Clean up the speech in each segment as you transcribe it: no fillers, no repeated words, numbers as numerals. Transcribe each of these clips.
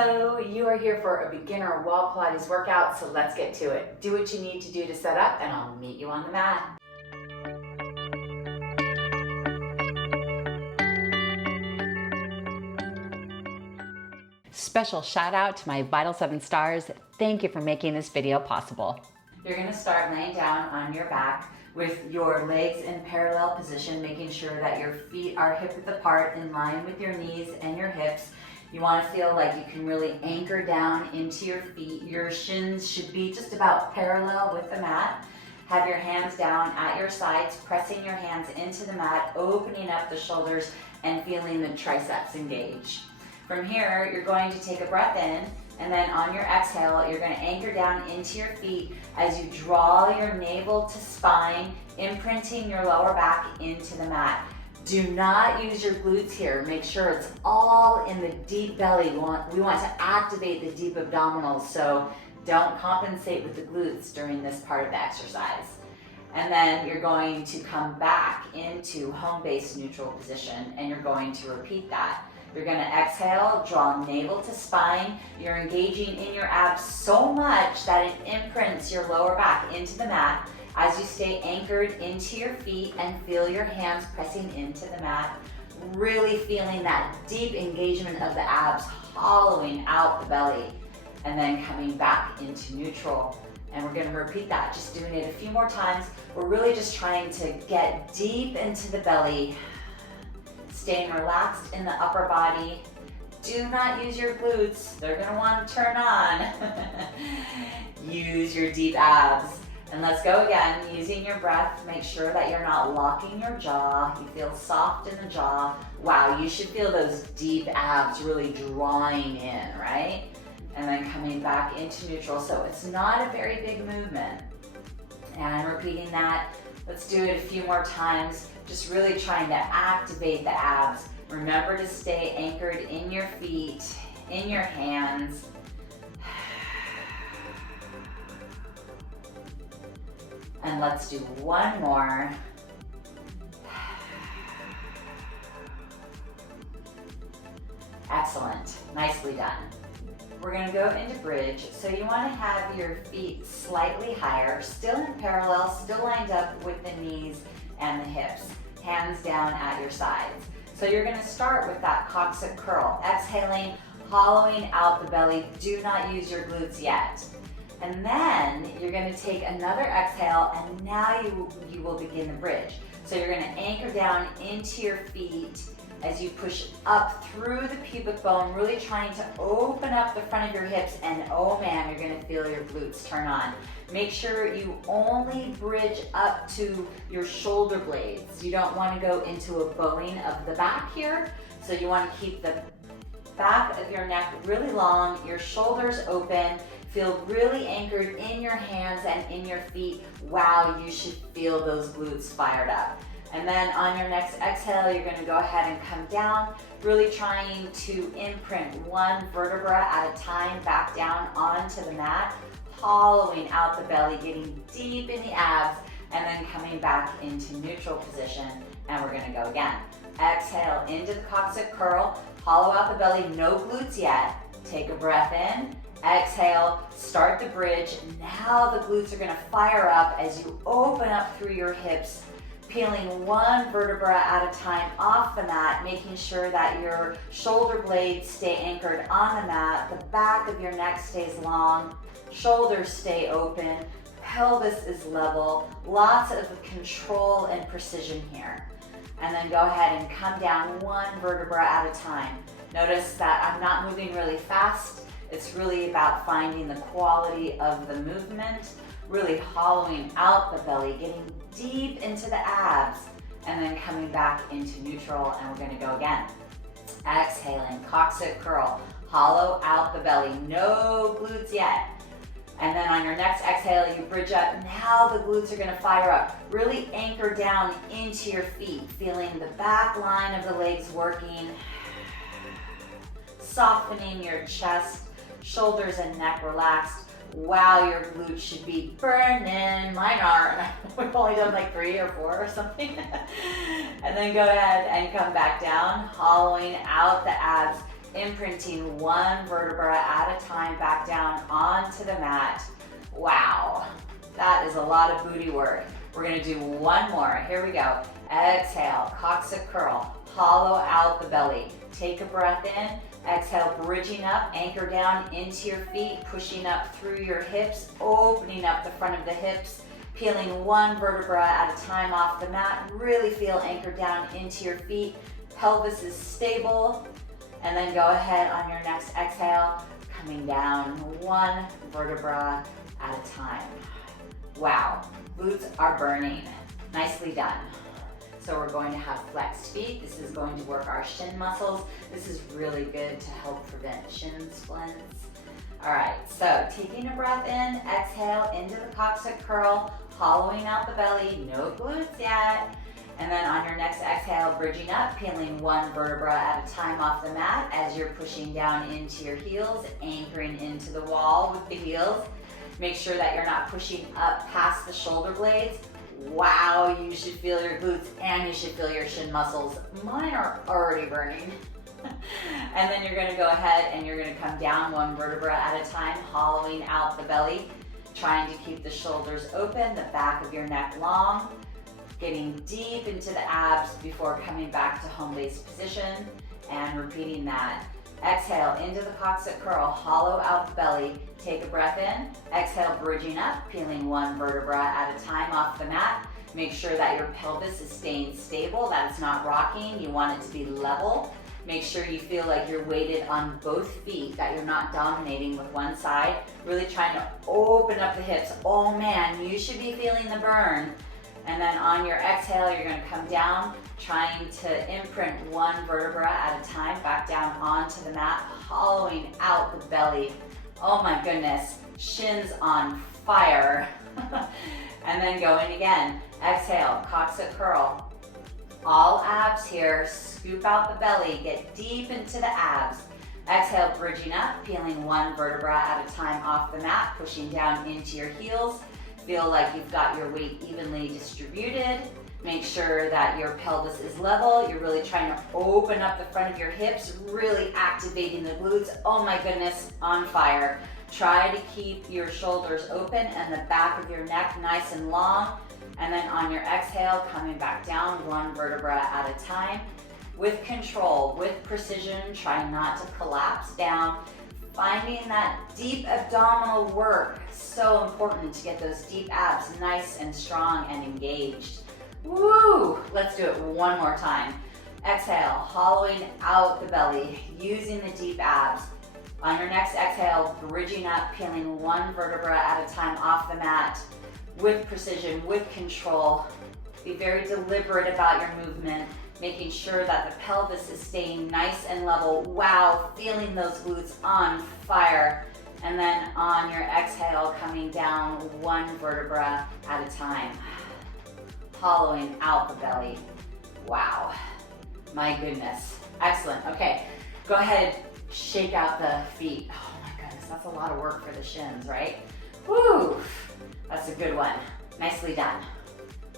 Hello, you are here for a beginner wall Pilates workout, so let's get to it. Do what you need to do to set up and I'll meet you on the mat. Special shout out to my Vital 7 stars. Thank you for making this video possible. You're gonna start laying down on your back with your legs in parallel position, making sure that your feet are hip width apart in line with your knees and your hips. You want to feel like you can really anchor down into your feet. Your shins should be just about parallel with the mat. Have your hands down at your sides, pressing your hands into the mat, opening up the shoulders and feeling the triceps engage. From here, you're going to take a breath in, and then on your exhale, you're going to anchor down into your feet as you draw your navel to spine, imprinting your lower back into the mat. Do not use your glutes here. Make sure it's all in the deep belly. We want to activate the deep abdominals, so don't compensate with the glutes during this part of the exercise. And then you're going to come back into home-based neutral position, and you're going to repeat that. You're going to exhale, draw navel to spine. You're engaging in your abs so much that it imprints your lower back into the mat as you stay anchored into your feet and feel your hands pressing into the mat, really feeling that deep engagement of the abs, hollowing out the belly, and then coming back into neutral. And we're going to repeat that, just doing it a few more times. We're really just trying to get deep into the belly, staying relaxed in the upper body. Do not use your glutes. They're going to want to turn on. Use your deep abs. And let's go again, using your breath. Make sure that you're not locking your jaw. You feel soft in the jaw. Wow, you should feel those deep abs really drawing in, right? And then coming back into neutral. So it's not a very big movement. And repeating that. Let's do it a few more times. Just really trying to activate the abs. Remember to stay anchored in your feet, in your hands. And let's do one more. Excellent, nicely done. We're gonna go into bridge. So you wanna have your feet slightly higher, still in parallel, still lined up with the knees and the hips. Hands down at your sides. So you're gonna start with that coccyx curl. Exhaling, hollowing out the belly. Do not use your glutes yet. And then you're going to take another exhale, and now you will begin the bridge. So you're going to anchor down into your feet as you push up through the pubic bone, really trying to open up the front of your hips, and oh man, you're going to feel your glutes turn on. Make sure you only bridge up to your shoulder blades. You don't want to go into a bowing of the back here, so you want to keep the back of your neck really long, your shoulders open. Feel really anchored in your hands and in your feet. Wow, you should feel those glutes fired up. And then on your next exhale, you're gonna go ahead and come down, really trying to imprint one vertebra at a time back down onto the mat, hollowing out the belly, getting deep in the abs, and then coming back into neutral position. And we're gonna go again. Exhale into the coccyx curl, hollow out the belly, no glutes yet. Take a breath in. Exhale, start the bridge. Now the glutes are going to fire up as you open up through your hips, peeling one vertebra at a time off the mat, making sure that your shoulder blades stay anchored on the mat, the back of your neck stays long, shoulders stay open, pelvis is level, lots of control and precision here. And then go ahead and come down one vertebra at a time. Notice that I'm not moving really fast. It's really about finding the quality of the movement, really hollowing out the belly, getting deep into the abs, and then coming back into neutral, and we're gonna go again. Exhaling, coccyx curl, hollow out the belly, no glutes yet. And then on your next exhale, you bridge up. Now the glutes are gonna fire up. Really anchor down into your feet, feeling the back line of the legs working, softening your chest, shoulders and neck relaxed. Wow, your glutes should be burning. Mine aren't. We've only done like 3 or 4 or something. And then go ahead and come back down, hollowing out the abs, imprinting one vertebra at a time back down onto the mat. Wow, that is a lot of booty work. We're gonna do one more. Here we go. Exhale, coccyx curl, hollow out the belly. Take a breath in. Exhale, bridging up, anchor down into your feet, pushing up through your hips, opening up the front of the hips, peeling one vertebra at a time off the mat. Really feel anchored down into your feet. Pelvis is stable. And then go ahead on your next exhale, coming down one vertebra at a time. Wow, glutes are burning. Nicely done. So we're going to have flexed feet. This is going to work our shin muscles. This is really good to help prevent shin splints. All right, so taking a breath in, exhale into the coccyx curl, hollowing out the belly, no glutes yet. And then on your next exhale, bridging up, peeling one vertebra at a time off the mat as you're pushing down into your heels, anchoring into the wall with the heels. Make sure that you're not pushing up past the shoulder blades. Wow, you should feel your glutes and you should feel your shin muscles. Mine are already burning. And then you're gonna go ahead and you're gonna come down one vertebra at a time, hollowing out the belly, trying to keep the shoulders open, the back of your neck long, getting deep into the abs before coming back to home base position and repeating that. Exhale into the coccyx curl, hollow out the belly. Take a breath in. Exhale, bridging up, peeling one vertebra at a time off the mat. Make sure that your pelvis is staying stable, that it's not rocking. You want it to be level. Make sure you feel like you're weighted on both feet, that you're not dominating with one side. Really trying to open up the hips. Oh man, you should be feeling the burn. And then on your exhale, you're gonna come down, trying to imprint one vertebra at a time, back down onto the mat, hollowing out the belly. Oh my goodness, shins on fire. And then going again. Exhale, coccyx curl. All abs here, scoop out the belly, get deep into the abs. Exhale, bridging up, peeling one vertebra at a time off the mat, pushing down into your heels. Feel like you've got your weight evenly distributed. Make sure that your pelvis is level. You're really trying to open up the front of your hips, really activating the glutes. Oh my goodness, on fire. Try to keep your shoulders open and the back of your neck nice and long. And then on your exhale, coming back down one vertebra at a time. With control, with precision, try not to collapse down. Finding that deep abdominal work, so important to get those deep abs nice and strong and engaged. Woo! Let's do it one more time. Exhale, hollowing out the belly, using the deep abs. On your next exhale, bridging up, peeling one vertebra at a time off the mat. With precision, with control. Be very deliberate about your movement, making sure that the pelvis is staying nice and level. Wow, feeling those glutes on fire. And then on your exhale, coming down one vertebra at a time. Hollowing out the belly. Wow, my goodness. Excellent, okay. Go ahead, shake out the feet. Oh my goodness, that's a lot of work for the shins, right? Woo, that's a good one. Nicely done.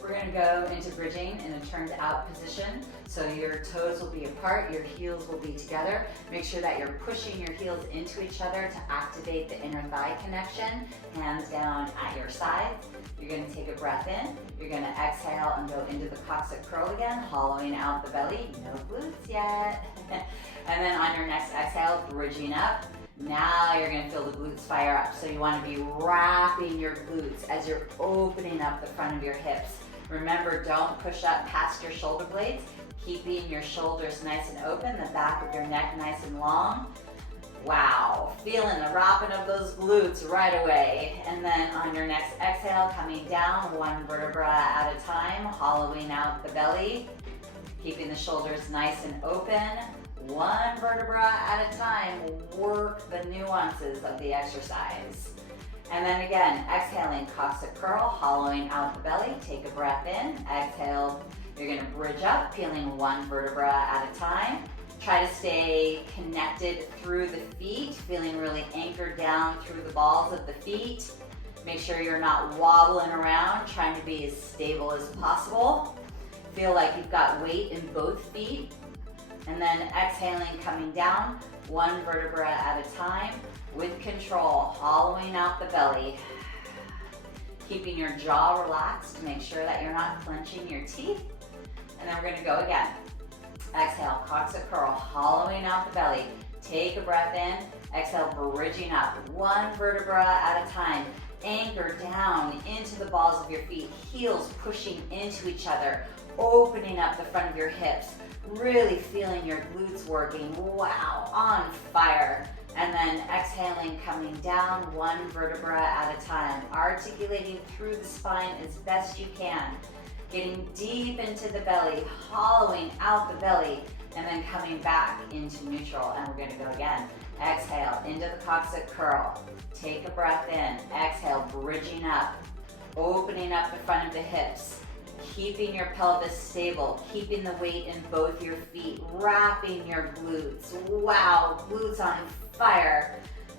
We're gonna go into bridging in a turned out position. So your toes will be apart, your heels will be together. Make sure that you're pushing your heels into each other to activate the inner thigh connection. Hands down at your sides. You're gonna take a breath in. You're gonna exhale and go into the coccyx curl again, hollowing out the belly. No glutes yet. And then on your next exhale, bridging up. Now you're gonna feel the glutes fire up. So you wanna be wrapping your glutes as you're opening up the front of your hips. Remember, don't push up past your shoulder blades, keeping your shoulders nice and open, the back of your neck nice and long. Wow, feeling the wrapping of those glutes right away. And then on your next exhale, coming down one vertebra at a time, hollowing out the belly, keeping the shoulders nice and open. One vertebra at a time, work the nuances of the exercise. And then again, exhaling, coccyx curl, hollowing out the belly. Take a breath in, exhale. You're gonna bridge up, peeling one vertebra at a time. Try to stay connected through the feet, feeling really anchored down through the balls of the feet. Make sure you're not wobbling around, trying to be as stable as possible. Feel like you've got weight in both feet. And then exhaling, coming down, one vertebra at a time, with control, hollowing out the belly. Keeping your jaw relaxed to make sure that you're not clenching your teeth. And then we're gonna go again. Exhale, coccyx curl, hollowing out the belly. Take a breath in, exhale, bridging up, one vertebra at a time. Anchor down into the balls of your feet, heels pushing into each other, opening up the front of your hips, really feeling your glutes working. Wow, on fire. And then exhaling, coming down, one vertebra at a time, articulating through the spine as best you can, getting deep into the belly, hollowing out the belly, and then coming back into neutral. And we're gonna go again. Exhale, into the coccyx curl. Take a breath in. Exhale, bridging up, opening up the front of the hips, keeping your pelvis stable, keeping the weight in both your feet, wrapping your glutes. Wow, glutes on fire.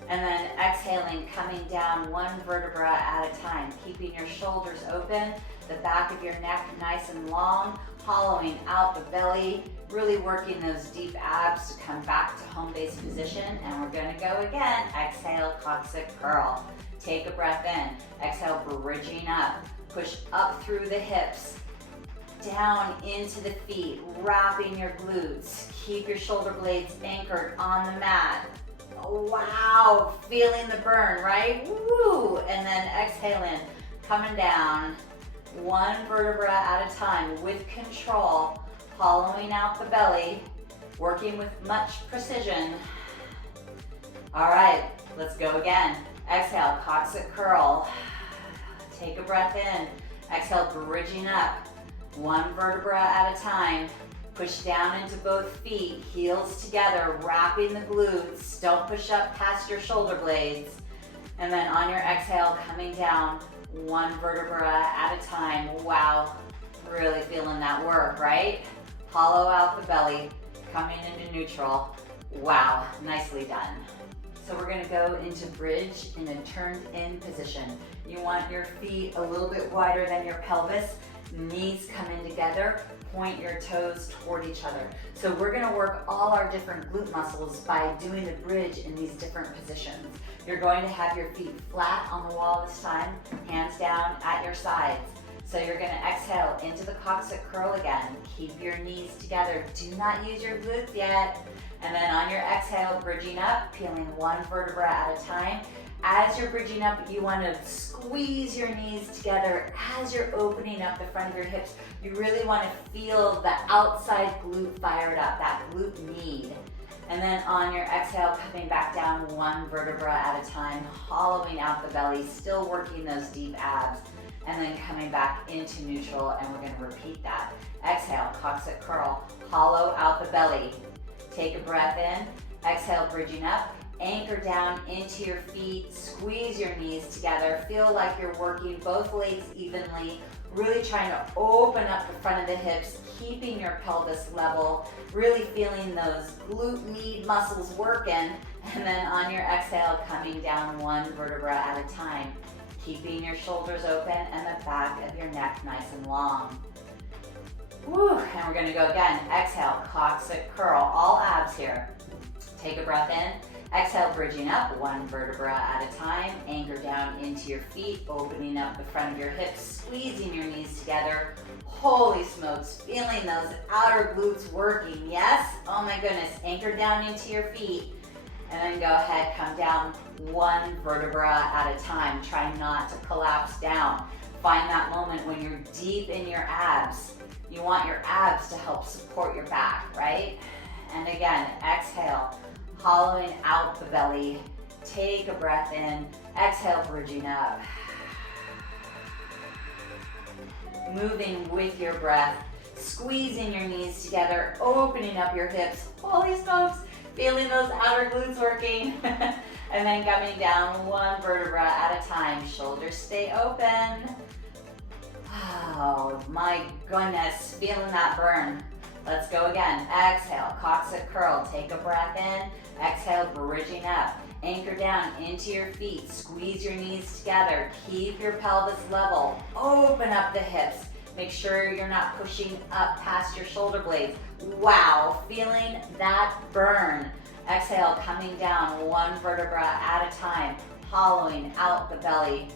And then exhaling, coming down one vertebra at a time, keeping your shoulders open, the back of your neck nice and long, hollowing out the belly, really working those deep abs to come back to home base position. And we're gonna go again. Exhale, coccyx curl. Take a breath in. Exhale, bridging up. Push up through the hips, down into the feet, wrapping your glutes. Keep your shoulder blades anchored on the mat. Wow, feeling the burn, right? Woo! And then exhaling, coming down, one vertebra at a time with control, hollowing out the belly, working with much precision. All right, let's go again. Exhale, coccyx curl. Take a breath in. Exhale, bridging up, one vertebra at a time. Push down into both feet, heels together, wrapping the glutes. Don't push up past your shoulder blades. And then on your exhale, coming down, one vertebra at a time. Wow, really feeling that work, right? Hollow out the belly, coming into neutral. Wow, nicely done. So we're gonna go into bridge in a turned in position. You want your feet a little bit wider than your pelvis, knees come in together, point your toes toward each other. So we're gonna work all our different glute muscles by doing the bridge in these different positions. You're going to have your feet flat on the wall this time, hands down at your sides. So you're gonna exhale into the coccyx curl again. Keep your knees together. Do not use your glutes yet. And then on your exhale, bridging up, peeling one vertebra at a time. As you're bridging up, you want to squeeze your knees together as you're opening up the front of your hips. You really want to feel the outside glute fired up, that glute med. And then on your exhale, coming back down one vertebra at a time, hollowing out the belly, still working those deep abs. And then coming back into neutral, and we're going to repeat that. Exhale, coccyx curl, hollow out the belly. Take a breath in, exhale, bridging up. Anchor down into your feet, squeeze your knees together. Feel like you're working both legs evenly, really trying to open up the front of the hips, keeping your pelvis level, really feeling those glute med muscles working. And then on your exhale, coming down one vertebra at a time, keeping your shoulders open and the back of your neck nice and long. Woo, and we're gonna go again. Exhale, coccyx curl, all abs here. Take a breath in. Exhale, bridging up, one vertebra at a time. Anchor down into your feet, opening up the front of your hips, squeezing your knees together. Holy smokes, feeling those outer glutes working, yes? Oh my goodness, anchor down into your feet. And then go ahead, come down one vertebra at a time. Try not to collapse down. Find that moment when you're deep in your abs. You want your abs to help support your back, right? And again, exhale. Hollowing out the belly. Take a breath in. Exhale, bridging up. Moving with your breath. Squeezing your knees together. Opening up your hips. Holy smokes. Feeling those outer glutes working. And then coming down one vertebra at a time. Shoulders stay open. Oh my goodness. Feeling that burn. Let's go again. Exhale, coccyx curl. Take a breath in. Exhale, bridging up. Anchor down into your feet. Squeeze your knees together. Keep your pelvis level. Open up the hips. Make sure you're not pushing up past your shoulder blades. Wow, feeling that burn. Exhale, coming down one vertebra at a time, hollowing out the belly.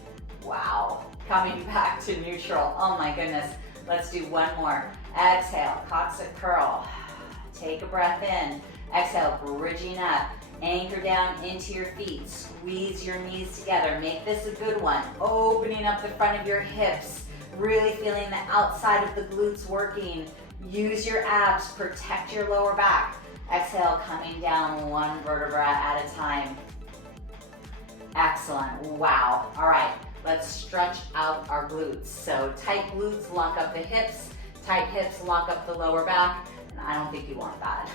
Wow, coming back to neutral. Oh my goodness. Let's do one more. Exhale, coccyx curl. Take a breath in. Exhale, bridging up. Anchor down into your feet. Squeeze your knees together. Make this a good one. Opening up the front of your hips. Really feeling the outside of the glutes working. Use your abs. Protect your lower back. Exhale, coming down one vertebra at a time. Excellent. Wow. All right. Let's stretch out our glutes. So tight glutes, lock up the hips. Tight hips, lock up the lower back. And I don't think you want that.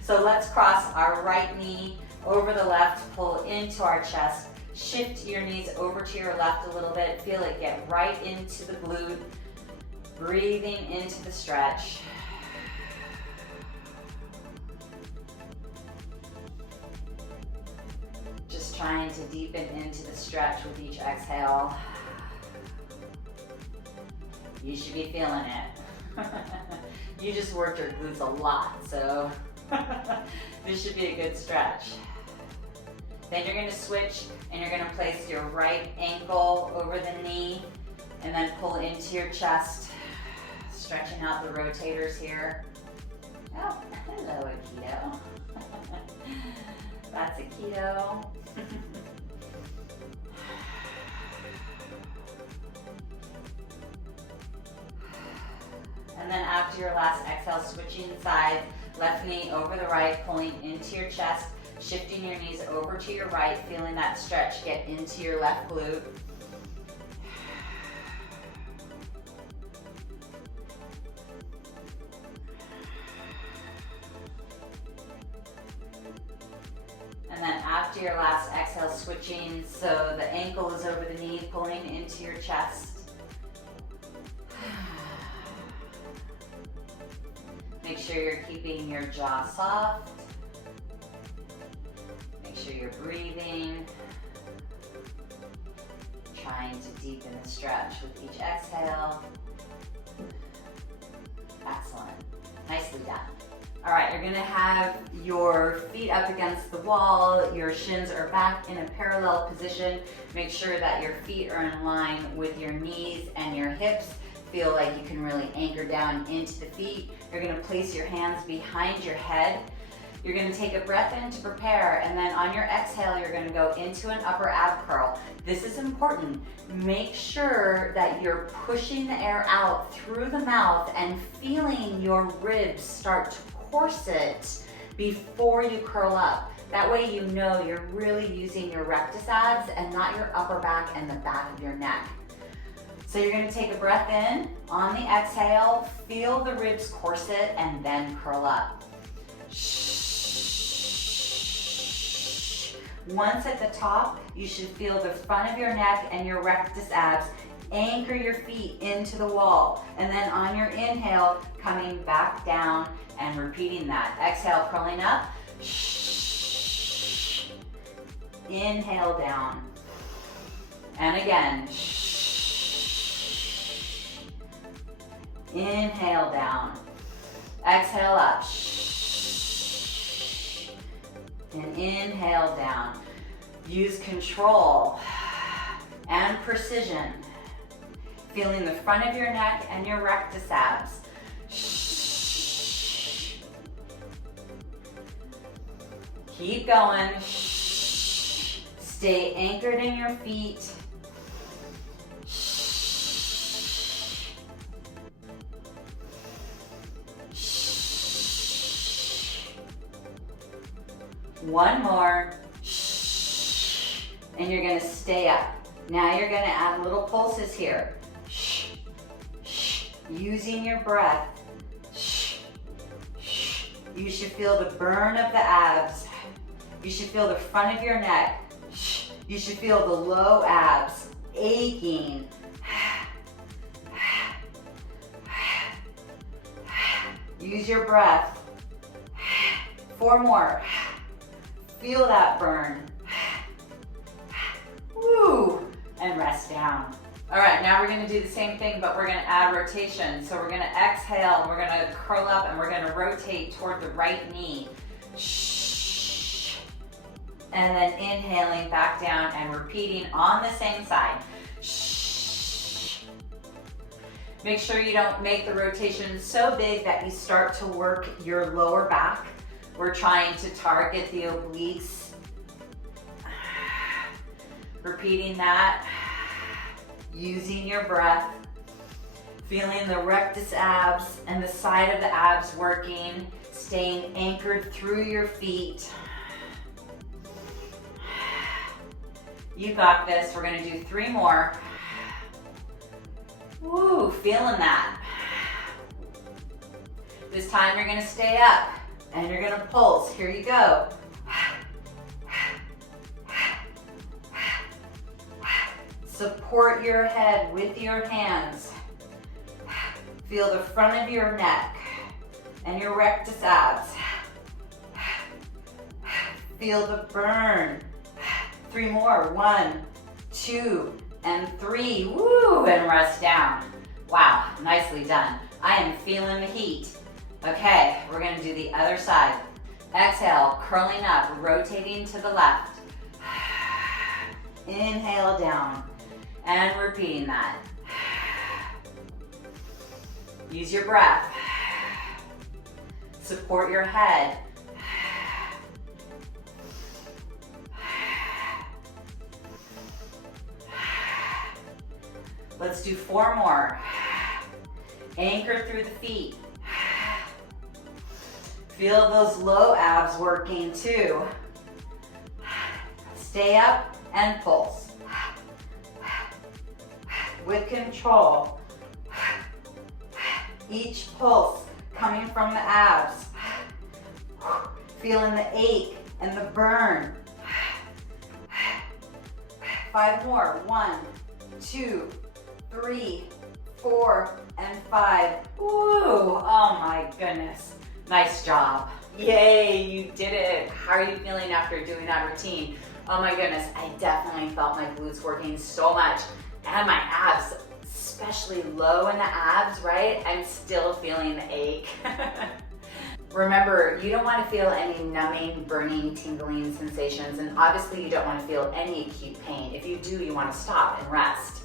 So let's cross our right knee over the left, pull into our chest. Shift your knees over to your left a little bit. Feel it get right into the glute. Breathing into the stretch. Just trying to deepen into the stretch with each exhale. You should be feeling it. You just worked your glutes a lot, so this should be a good stretch. Then you're going to switch and you're going to place your right ankle over the knee and then pull into your chest, stretching out the rotators here. Oh, hello, Aikido. That's Aikido. And then after your last exhale, switching sides, left knee over the right, pulling into your chest, shifting your knees over to your right, feeling that stretch get into your left glute. And then after your last exhale, switching so the ankle is over the knee, pulling into your chest. Make sure you're keeping your jaw soft. Make sure you're breathing. Trying to deepen the stretch with each exhale. Excellent. Nicely done. All right, you're gonna have your feet up against the wall. Your shins are back in a parallel position. Make sure that your feet are in line with your knees and your hips. Feel like you can really anchor down into the feet. You're gonna place your hands behind your head. You're gonna take a breath in to prepare, and then on your exhale, you're gonna go into an upper ab curl. This is important. Make sure that you're pushing the air out through the mouth and feeling your ribs start to corset before you curl up. That way you know you're really using your rectus abs and not your upper back and the back of your neck. So you're going to take a breath in. On the exhale, feel the ribs corset and then curl up. Once at the top, you should feel the front of your neck and your rectus abs. Anchor your feet into the wall. And then on your inhale, coming back down and repeating that. Exhale, curling up. Inhale down. And again. Inhale down. Exhale up. And inhale down. Use control and precision. Feeling the front of your neck and your rectus abs. Keep going. Stay anchored in your feet. One more. And you're going to stay up. Now you're going to add little pulses here. Using your breath. You should feel the burn of the abs. You should feel the front of your neck. You should feel the low abs aching. Use your breath. 4 more. Feel that burn. Woo! And rest down. All right, now we're gonna do the same thing, but we're gonna add rotation. So we're gonna exhale, we're gonna curl up, and we're gonna rotate toward the right knee. Shh. And then inhaling back down and repeating on the same side. Shh. Make sure you don't make the rotation so big that you start to work your lower back. We're trying to target the obliques. Repeating that. Using your breath, feeling the rectus abs and the side of the abs working, staying anchored through your feet. You got this. We're gonna do 3 more. Woo, feeling that. This time you're gonna stay up and you're gonna pulse. Here you go. Support your head with your hands. Feel the front of your neck and your rectus abs. Feel the burn. 3 more. 1, 2, and 3. Woo, and rest down. Wow, nicely done. I am feeling the heat. Okay, we're gonna do the other side. Exhale, curling up, rotating to the left. Inhale down. And repeating that. Use your breath. Support your head. Let's do 4 more. Anchor through the feet. Feel those low abs working too. Stay up and pulse. With control. Each pulse coming from the abs. Feeling the ache and the burn. 5 more. 1, 2, 3, 4, and 5. Woo! Oh my goodness. Nice job. Yay, you did it. How are you feeling after doing that routine? Oh my goodness, I definitely felt my glutes working so much. And my abs, especially low in the abs, right? I'm still feeling the ache. Remember, you don't want to feel any numbing, burning, tingling sensations, and obviously you don't want to feel any acute pain. If you do, you want to stop and rest.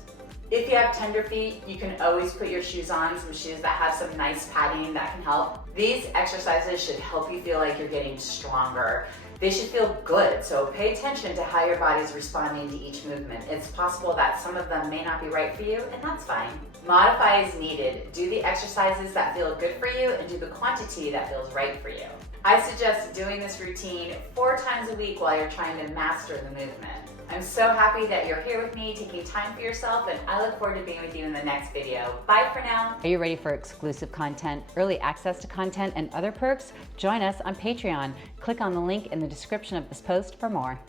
If you have tender feet, you can always put your shoes on, some shoes that have some nice padding that can help. These exercises should help you feel like you're getting stronger. They should feel good, so pay attention to how your body's responding to each movement. It's possible that some of them may not be right for you, and that's fine. Modify as needed. Do the exercises that feel good for you and do the quantity that feels right for you. I suggest doing this routine 4 times a week while you're trying to master the movement. I'm so happy that you're here with me, taking time for yourself, and I look forward to being with you in the next video. Bye for now. Are you ready for exclusive content, early access to content, and other perks? Join us on Patreon. Click on the link in the description of this post for more.